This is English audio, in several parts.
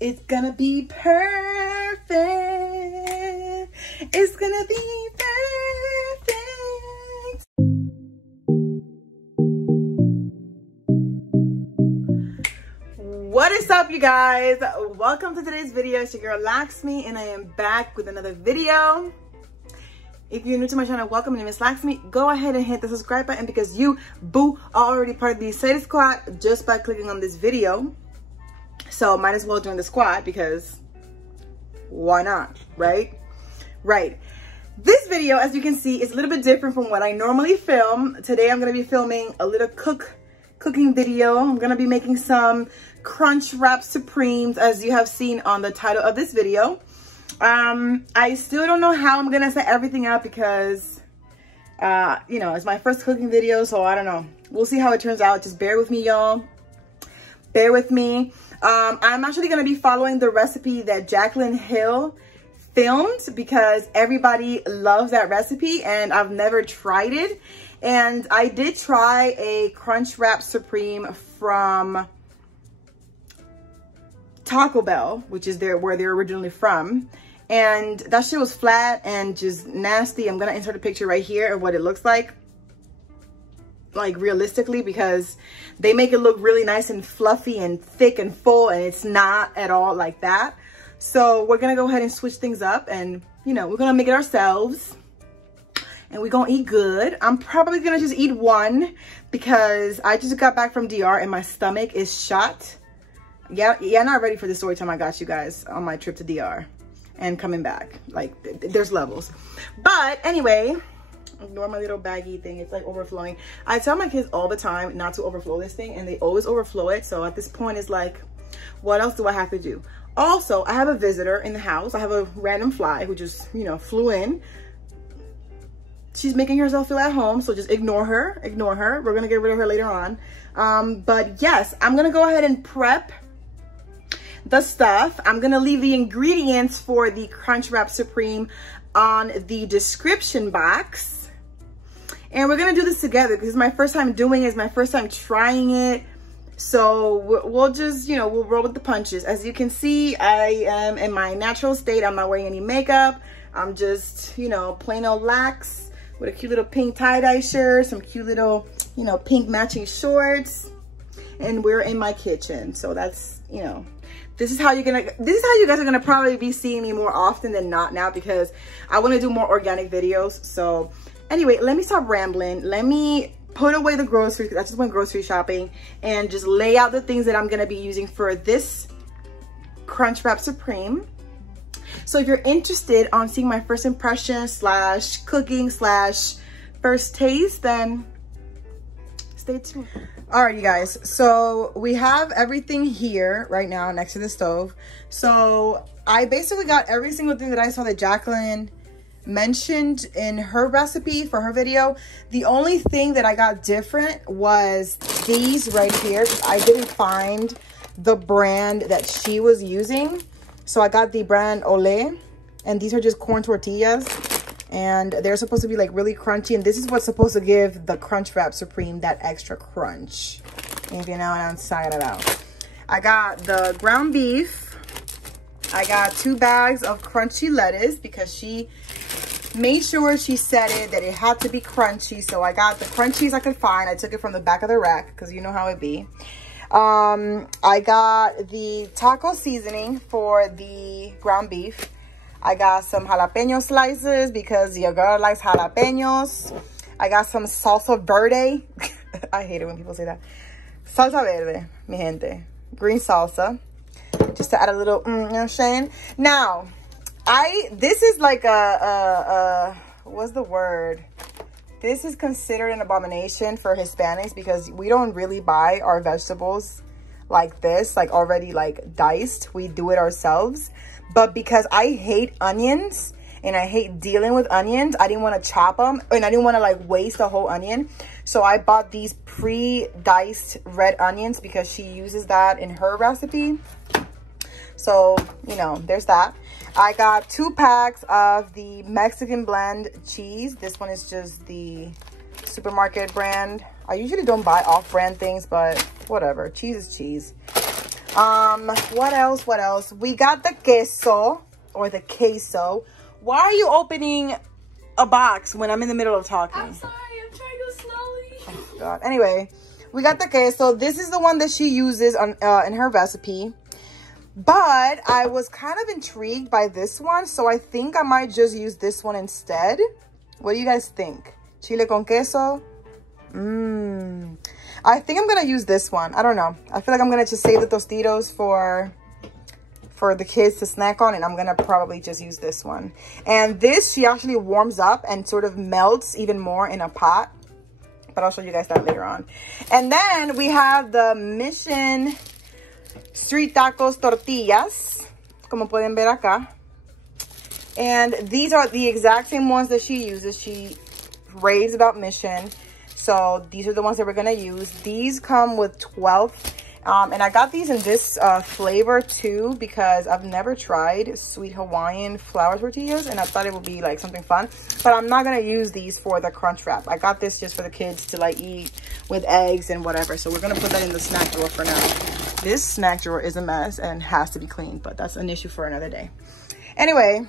It's gonna be perfect. It's gonna be perfect. What is up, you guys? Welcome to today's video. It's your girl Laksmy, and I am back with another video. If you're new to my channel, welcome. My name is Laksmy. Go ahead and hit the subscribe button because you, boo, are already part of the Essaited squad just by clicking on this video. So might as well join the squad because why not, right? Right. This video, as you can see, is a little bit different from what I normally film. Today I'm going to be filming a little cooking video. I'm going to be making some Crunchwrap Supremes, as you have seen on the title of this video. I still don't know how I'm going to set everything up because, you know, it's my first cooking video, so I don't know. We'll see how it turns out. Just bear with me, y'all. Bear with me. I'm actually going to be following the recipe that Jaclyn Hill filmed because everybody loves that recipe and I've never tried it. And I did try a Crunchwrap Supreme from Taco Bell, which is where they're originally from. And that shit was flat and just nasty. I'm going to insert a picture right here of what it looks like realistically, because they make it look really nice and fluffy and thick and full, and it's not at all like that. So we're gonna go ahead and switch things up, and you know, we're gonna make it ourselves and we're gonna eat good. I'm probably gonna just eat one because I just got back from DR and my stomach is shot. Yeah, not ready for the story time I got you guys on my trip to DR and coming back. Like, there's levels. But anyway, ignore my little baggy thing. It's like overflowing. I tell my kids all the time not to overflow this thing, and they always overflow it. So at this point, it's like, what else do I have to do? Also, I have a visitor in the house. I have a random fly who just, you know, flew in. She's making herself feel at home, so just ignore her. Ignore her. We're gonna get rid of her later on. But yes, I'm gonna go ahead and prep the stuff. I'm gonna leave the ingredients for the Crunchwrap Supreme on the description box. And we're gonna do this together because it's my first time doing it. It's my first time trying it. So we'll just, you know, we'll roll with the punches. As you can see, I am in my natural state. I'm not wearing any makeup. I'm just, you know, plain old lax with a cute little pink tie-dye shirt, some cute little, you know, pink matching shorts. And we're in my kitchen. So that's, you know, this is how you guys are gonna probably be seeing me more often than not now, because I want to do more organic videos. So anyway, let me stop rambling. Let me put away the groceries, because I just went grocery shopping, and just lay out the things that I'm gonna be using for this Crunchwrap Supreme. So if you're interested on seeing my first impression / cooking / first taste, then stay tuned. All right, you guys, so we have everything here right now next to the stove. So I basically got every single thing that I saw that Jaclyn mentioned in her recipe for her video. The only thing that I got different was these right here. I didn't find the brand that she was using, so I got the brand Olé, and these are just corn tortillas, and they're supposed to be like really crunchy, and this is what's supposed to give the Crunchwrap Supreme that extra crunch, if you know what I'm talking about. I got the ground beef. I got 2 bags of crunchy lettuce because she made sure she said it that it had to be crunchy. So I got the crunchies I could find. I took it from the back of the rack because you know how it be. I got the taco seasoning for the ground beef. I got some jalapeno slices because your girl likes jalapenos. I got some salsa verde. I hate it when people say that. Salsa verde, mi gente. Green salsa. Just to add a little, you know what I'm saying? Now, this is like what's the word? This is considered an abomination for Hispanics because we don't really buy our vegetables like this, like already like diced. We do it ourselves. But because I hate onions and I hate dealing with onions, I didn't want to chop them and I didn't want to like waste a whole onion. So I bought these pre-diced red onions because she uses that in her recipe. So, you know, there's that. I got 2 packs of the Mexican blend cheese. This one is just the supermarket brand. I usually don't buy off-brand things, but whatever. Cheese is cheese. What else? We got the queso, or the queso. Why are you opening a box when I'm in the middle of talking? I'm sorry, I'm trying to go slowly. Oh God. Anyway, we got the queso. This is the one that she uses on in her recipe. But I was kind of intrigued by this one, so I think I might just use this one instead. What do you guys think? Chile con queso? I think I'm gonna use this one. I don't know. I feel like I'm gonna just save the Tostitos for the kids to snack on, and I'm gonna probably just use this one. And this, she actually warms up and sort of melts even more in a pot. But I'll show you guys that later on. And then we have the Mission Street Tacos Tortillas, como pueden ver acá. And these are the exact same ones that she uses. She raves about Mission. So these are the ones that we're gonna use. These come with 12. And I got these in this flavor too, because I've never tried sweet Hawaiian flour tortillas, and I thought it would be like something fun. But I'm not gonna use these for the crunch wrap. I got this just for the kids to like eat with eggs and whatever. So we're gonna put that in the snack drawer for now. This snack drawer is a mess and has to be cleaned, but that's an issue for another day. Anyway,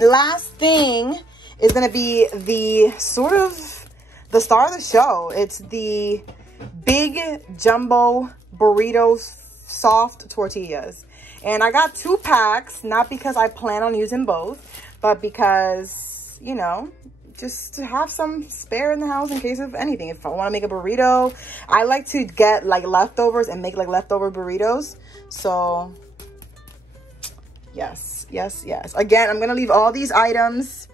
last thing is gonna be the sort of the star of the show. It's the big jumbo burritos soft tortillas, and I got 2 packs, not because I plan on using both, but because, you know, just to have some spare in the house in case of anything. If I want to make a burrito, I like to get like leftovers and make like leftover burritos. So yes. Again, I'm gonna leave all these items,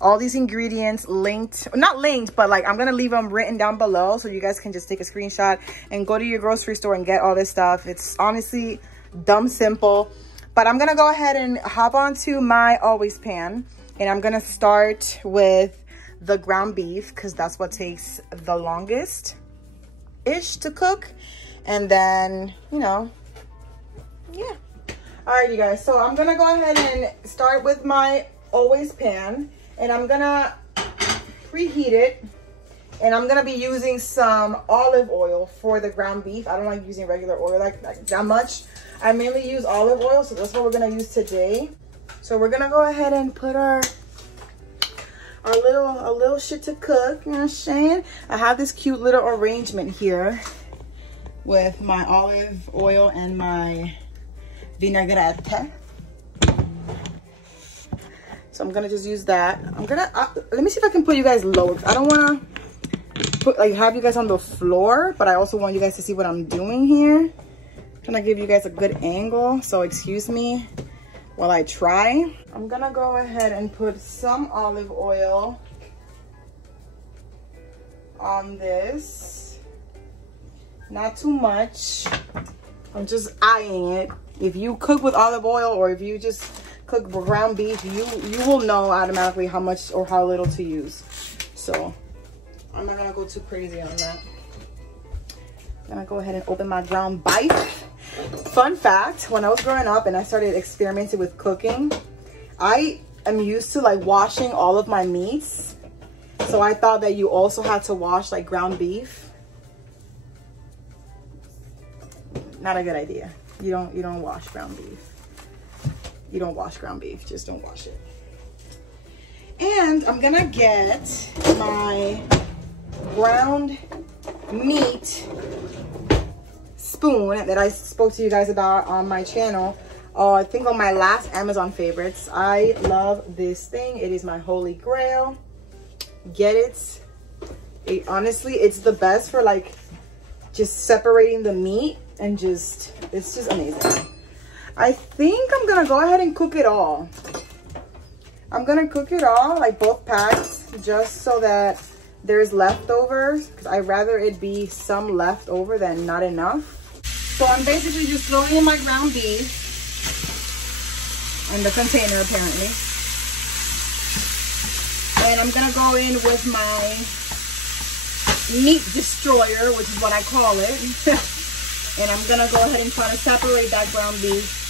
all these ingredients linked, not linked, but like I'm gonna leave them written down below, so you guys can just take a screenshot and go to your grocery store and get all this stuff. It's honestly dumb simple. But I'm gonna go ahead and hop onto my always pan, and I'm gonna start with the ground beef, because that's what takes the longest ish to cook. And then, you know, yeah. All right, you guys, so I'm gonna go ahead and start with my always pan, and I'm gonna preheat it, and I'm gonna be using some olive oil for the ground beef. I don't like using regular oil like that much. I mainly use olive oil, so that's what we're gonna use today. So we're gonna go ahead and put our little shit to cook, you know what I'm saying? I have this cute little arrangement here with my olive oil and my vinaigrette. So I'm gonna just use that. I'm gonna let me see if I can put you guys low. I don't wanna put like have you guys on the floor, but I also want you guys to see what I'm doing here. I'm trying to give you guys a good angle, so excuse me while I try. I'm gonna go ahead and put some olive oil on this. Not too much. I'm just eyeing it. If you cook with olive oil, or if you just cook ground beef, you will know automatically how much or how little to use. So I'm not gonna go too crazy on that. I'm gonna go ahead and open my ground beef. Fun fact, when I was growing up and I started experimenting with cooking, I am used to like washing all of my meats. So I thought that you also had to wash like ground beef. Not a good idea. You don't wash ground beef. You don't wash ground beef, just don't wash it. And I'm gonna get my ground meat spoon that I spoke to you guys about on my channel. I think on my last Amazon favorites. I love this thing. It is my holy grail. Get it. Honestly, it's the best for like just separating the meat, and it's just amazing. I think I'm gonna go ahead and cook it all. I'm gonna cook it all, like both packs, just so that there's leftovers, because I'd rather it be some left over than not enough. So I'm basically just throwing in my ground beef in the container apparently. And I'm gonna go in with my meat destroyer, which is what I call it. And I'm gonna go ahead and try to separate that ground beef,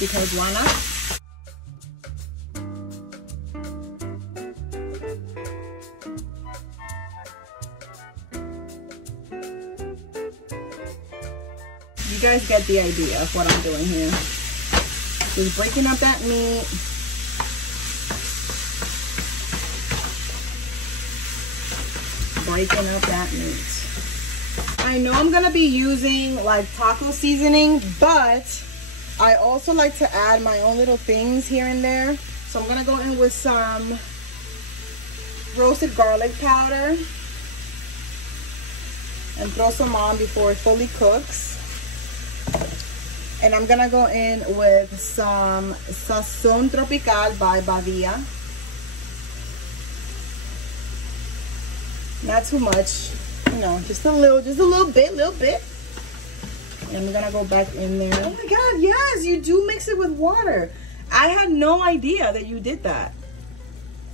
because why not? You guys get the idea of what I'm doing here. Just breaking up that meat. Breaking up that meat. I know I'm gonna be using like taco seasoning, but I also like to add my own little things here and there. So I'm gonna go in with some roasted garlic powder and throw some on before it fully cooks. And I'm gonna go in with some Sazon Tropical by Badia. Not too much, you know, just a little bit. And I'm gonna go back in there. Oh my God, yes, you do mix it with water. I had no idea that you did that.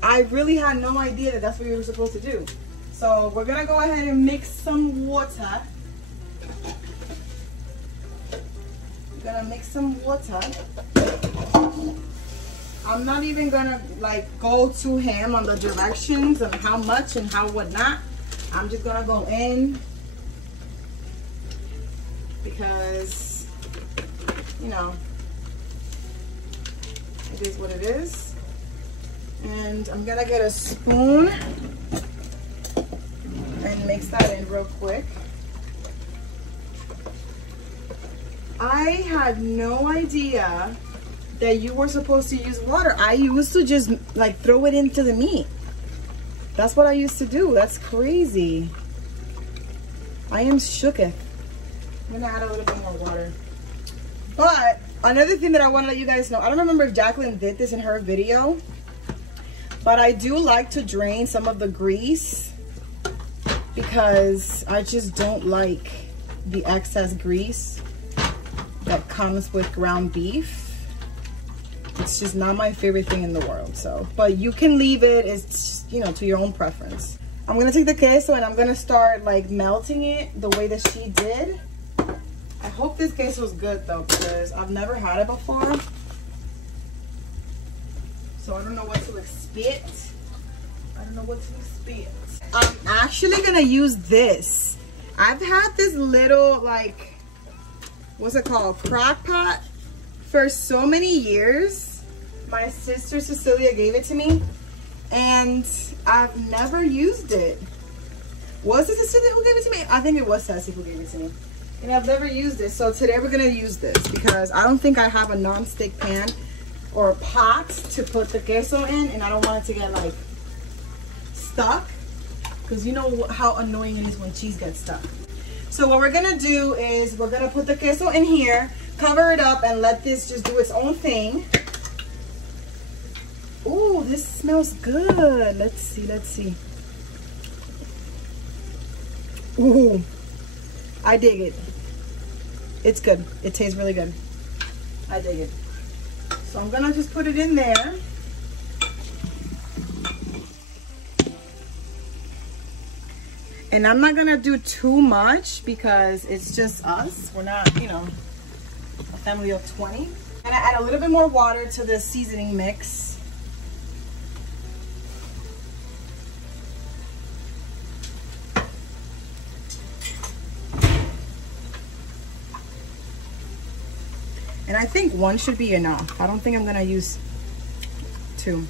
I really had no idea that that's what you were supposed to do. So we're gonna go ahead and mix some water. We're gonna mix some water. I'm not even gonna like go too ham on the directions of how much and how whatnot. I'm just gonna go in because, you know, it is what it is. And I'm gonna get a spoon and mix that in real quick. I had no idea that you were supposed to use water. I used to just like throw it into the meat. That's what I used to do. That's crazy. I am shooketh. I'm gonna add a little bit more water. But another thing that I want to let you guys know, I don't remember if Jacqueline did this in her video, but I do like to drain some of the grease because I just don't like the excess grease that comes with ground beef. It's just not my favorite thing in the world. So, but you can leave it. It's just, you know, to your own preference. I'm gonna take the queso and I'm gonna start like melting it the way that she did. I hope this queso is good though, because I've never had it before. So I don't know what to expect. I don't know what to expect. I'm actually gonna use this. I've had this little like, what's it called? Crock pot for so many years. My sister Cecilia gave it to me and I've never used it. Was it Cecilia who gave it to me? I think it was Ceci who gave it to me. And I've never used it. So today we're gonna use this because I don't think I have a non-stick pan or pot to put the queso in, and I don't want it to get like stuck, because you know how annoying it is when cheese gets stuck. So what we're gonna do is we're gonna put the queso in here, cover it up, and let this just do its own thing. Ooh, this smells good. Let's see, let's see. Ooh, I dig it. It's good. It tastes really good. I dig it. So I'm gonna just put it in there. And I'm not gonna do too much because it's just us. We're not, you know, a family of 20. I'm gonna add a little bit more water to the seasoning mix. And I think one should be enough. I don't think I'm gonna use two.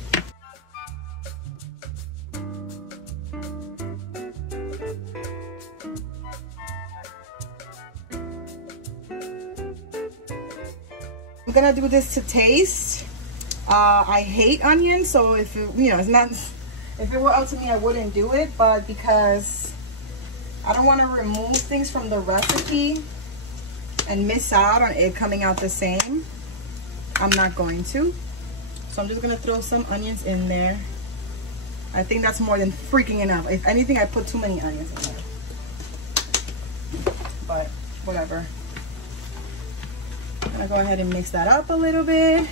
I'm gonna do this to taste. I hate onions, so if it, you know, it's not, if it were up to me, I wouldn't do it. But because I don't want to remove things from the recipe and miss out on it coming out the same, I'm not going to. So I'm just gonna throw some onions in there. I think that's more than freaking enough. If anything, I put too many onions in there, but whatever. I'm gonna go ahead and mix that up a little bit.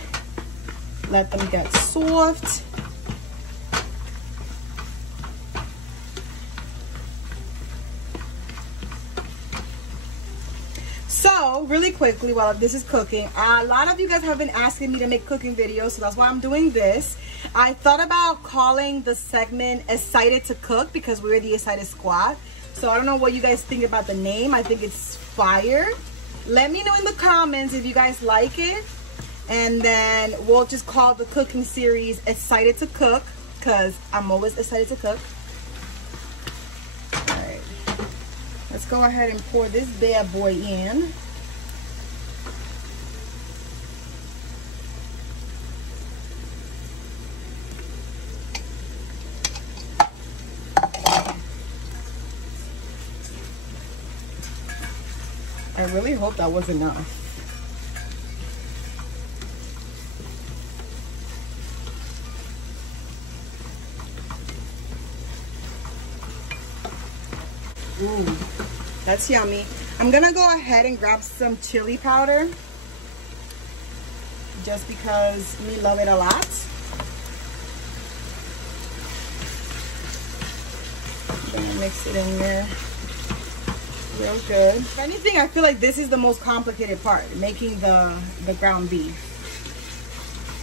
Let them get soft. So really quickly, while this is cooking, a lot of you guys have been asking me to make cooking videos, so that's why I'm doing this. I thought about calling the segment Essaited to Cook because we're the Essaited Squad. So I don't know what you guys think about the name. I think it's fire. Let me know in the comments if you guys like it. And then we'll just call the cooking series Excited to Cook, because I'm always excited to cook. All right. Let's go ahead and pour this bad boy in. I really hope that was enough. Ooh, that's yummy. I'm gonna go ahead and grab some chili powder just because we love it a lot. I'm gonna mix it in there real good. If anything, I feel like this is the most complicated part, making the ground beef.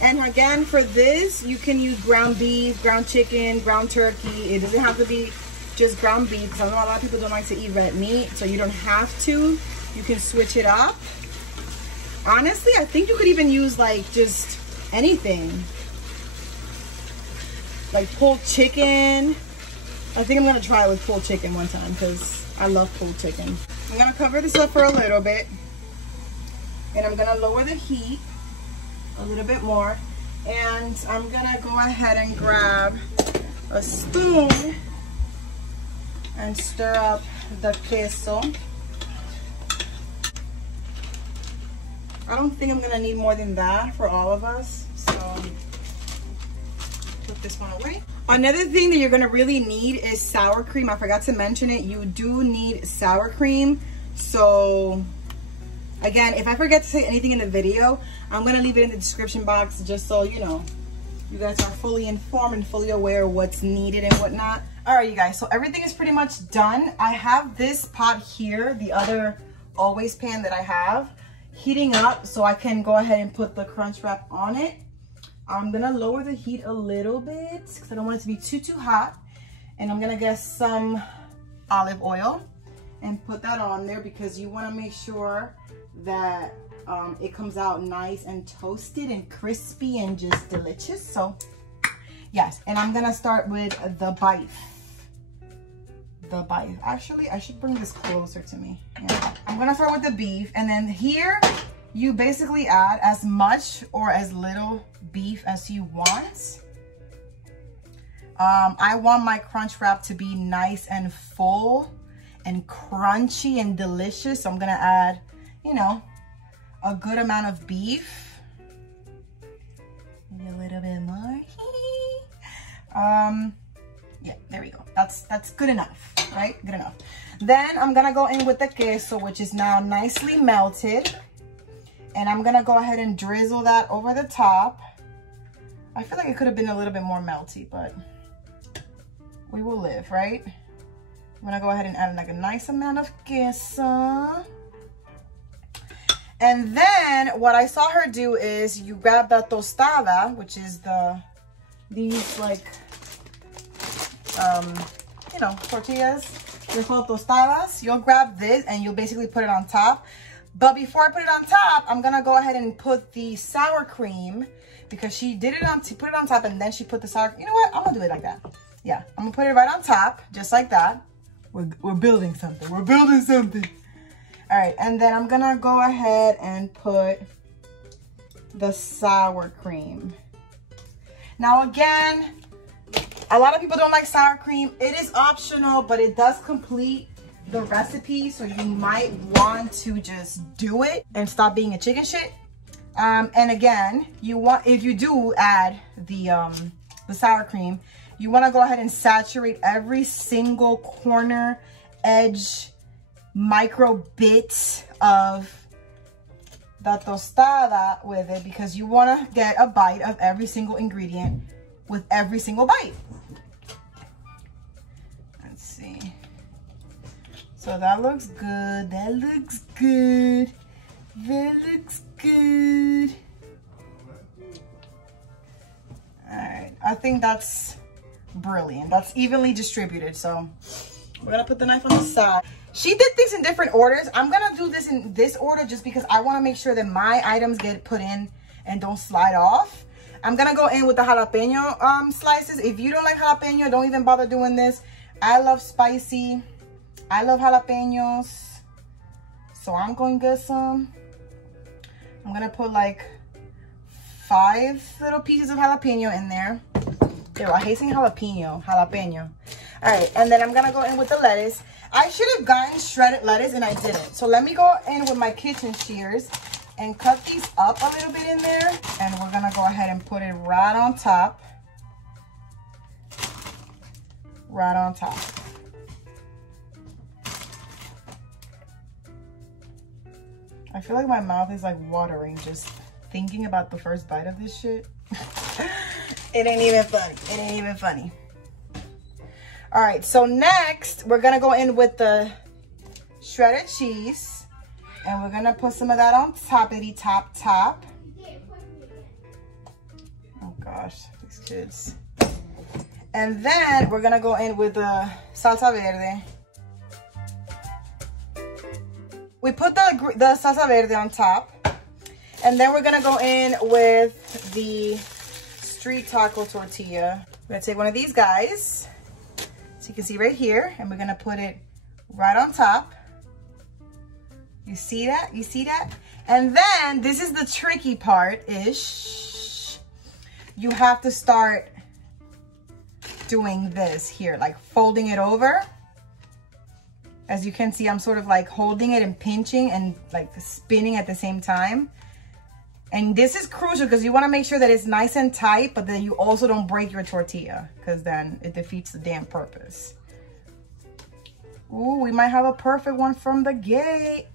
And again, for this, you can use ground beef, ground chicken, ground turkey. It doesn't have to be just ground beef, because I know a lot of people don't like to eat red meat, so you don't have to. You can switch it up. Honestly, I think you could even use like just anything. Like pulled chicken. I think I'm gonna try it with pulled chicken one time, because I love pulled chicken. I'm gonna cover this up for a little bit, and I'm gonna lower the heat a little bit more, and I'm gonna go ahead and grab a spoon and stir up the queso. I don't think I'm gonna need more than that for all of us, so put this one away. Another thing that you're gonna really need is sour cream. I forgot to mention it. You do need sour cream. So again, if I forget to say anything in the video, I'm gonna leave it in the description box, just so you know, you guys are fully informed and fully aware of what's needed and whatnot. All right, you guys, so everything is pretty much done. I have this pot here, the other always pan that I have, heating up so I can go ahead and put the crunch wrap on it. I'm gonna lower the heat a little bit because I don't want it to be too hot. And I'm gonna get some olive oil and put that on there, because you wanna make sure that it comes out nice and toasted and crispy and just delicious. So yes, and I'm gonna start with the beef. Actually, I should bring this closer to me. Yeah. I'm gonna start with the beef, and then here you basically add as much or as little beef as you want. I want my crunch wrap to be nice and full and crunchy and delicious, so I'm gonna add, you know, a good amount of beef. Maybe a little bit more. Yeah, there we go. That's good enough, right? Good enough. Then I'm gonna go in with the queso, which is now nicely melted. And I'm gonna go ahead and drizzle that over the top. I feel like it could have been a little bit more melty, but we will live, right? I'm gonna go ahead and add like a nice amount of queso. And then what I saw her do is you grab the tostada, which is these like, you know, tortillas. They're called tostadas. You'll grab this and you'll basically put it on top. But before I put it on top, I'm gonna go ahead and put the sour cream, because she did it on, she put it on top and then she put the sour, you know what? I'm gonna do it like that. Yeah, I'm gonna put it right on top, just like that. We're building something, we're building something. All right, and then I'm gonna go ahead and put the sour cream. Now again, a lot of people don't like sour cream. It is optional, but it does complete the recipe, so you might want to just do it and stop being a chicken shit. And again, you want, if you do add the sour cream, you want to go ahead and saturate every single corner, edge, micro bit of the tostada with it, because you want to get a bite of every single ingredient with every single bite. Let's see. So that looks good. That looks good. That looks good. All right, I think that's brilliant. That's evenly distributed. So We're gonna put the knife on the side. She did things in different orders. I'm gonna do this in this order just because I wanna make sure that my items get put in and don't slide off. I'm gonna go in with the jalapeno slices. If you don't like jalapeno, don't even bother doing this. I love spicy. I love jalapenos. So I'm going to get some. I'm gonna put like 5 little pieces of jalapeno in there. Ew, I hate saying jalapeno. All right, and then I'm gonna go in with the lettuce. I should have gotten shredded lettuce and I didn't. So let me go in with my kitchen shears and cut these up a little bit in there. And we're gonna go ahead and put it right on top. Right on top. I feel like my mouth is like watering just thinking about the first bite of this shit. It ain't even funny. It ain't even funny. All right, so next we're gonna go in with the shredded cheese and we're gonna put some of that on toppity top. Oh gosh, these kids. And then we're gonna go in with the salsa verde. We put the salsa verde on top. And then we're gonna go in with the street taco tortilla. We're gonna take one of these guys, so you can see right here, and we're gonna put it right on top. You see that? You see that? And then this is the tricky part-ish. You have to start doing this here, like folding it over. As you can see, I'm sort of like holding it and pinching and like spinning at the same time. And this is crucial because you want to make sure that it's nice and tight, but then you also don't break your tortilla because then it defeats the damn purpose. Ooh, we might have a perfect one from the gate.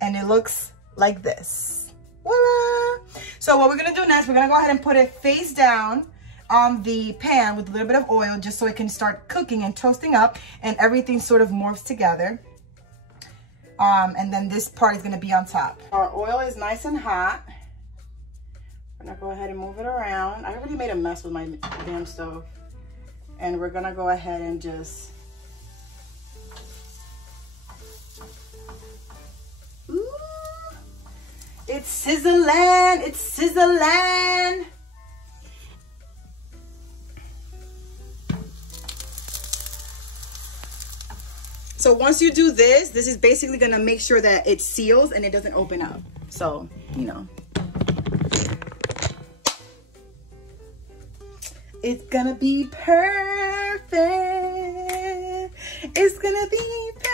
And it looks like this. Voila! So what we're going to do next, we're going to go ahead and put it face down on the pan with a little bit of oil just so it can start cooking and toasting up and everything sort of morphs together. And then this part is going to be on top. Our oil is nice and hot. We're going to go ahead and move it around. I already made a mess with my damn stove. And we're going to go ahead and just... Ooh! It's sizzling! It's sizzling! So once you do this, this is basically gonna make sure that it seals and it doesn't open up. So, you know. It's gonna be perfect. It's gonna be perfect.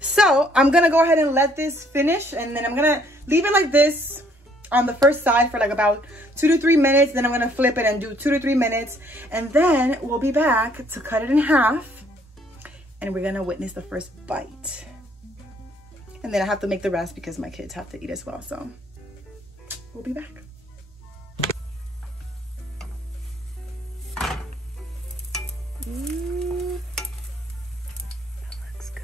So I'm gonna go ahead and let this finish, and then I'm gonna leave it like this on the first side for like about 2 to 3 minutes. Then I'm gonna flip it and do 2 to 3 minutes, and then we'll be back to cut it in half, and we're gonna witness the first bite. And then I have to make the rest because my kids have to eat as well. So we'll be back. Ooh, that looks good.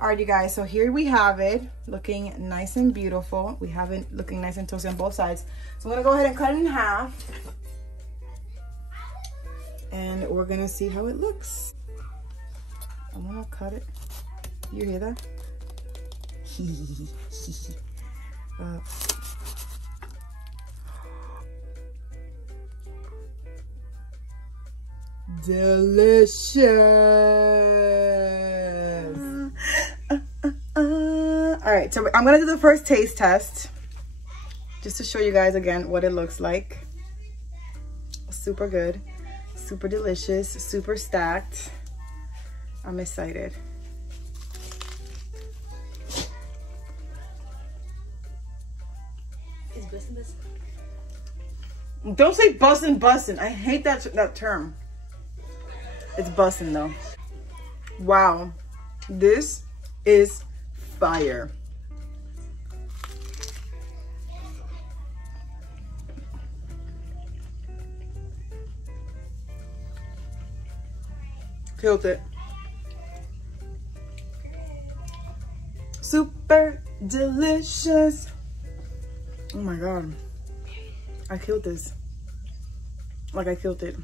All right, you guys, so here we have it looking nice and beautiful. We have it looking nice and toasty on both sides. So I'm gonna go ahead and cut it in half. And we're gonna see how it looks. I'm gonna cut it. You hear that? Delicious. All right, so I'm gonna do the first taste test just to show you guys again what it looks like. Super good, super delicious, super stacked. I'm excited. Is bussin' this? Don't say bussin', bussin'. I hate that term. It's bussin' though. Wow, this is fire. Killed it. Super delicious. Oh my God. I killed this. Like I killed it.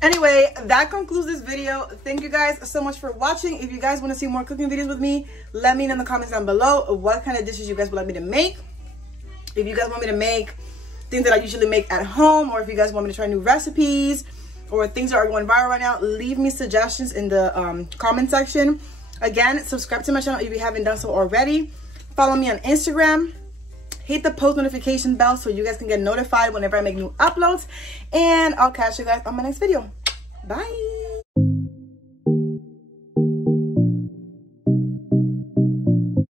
Anyway, that concludes this video. Thank you guys so much for watching. If you guys want to see more cooking videos with me, let me know in the comments down below what kind of dishes you guys would like me to make. If you guys want me to make things that I usually make at home, or if you guys want me to try new recipes or things that are going viral right now, leave me suggestions in the comment section. Again, subscribe to my channel if you haven't done so already. Follow me on Instagram. Hit the post notification bell so you guys can get notified whenever I make new uploads. And I'll catch you guys on my next video. Bye.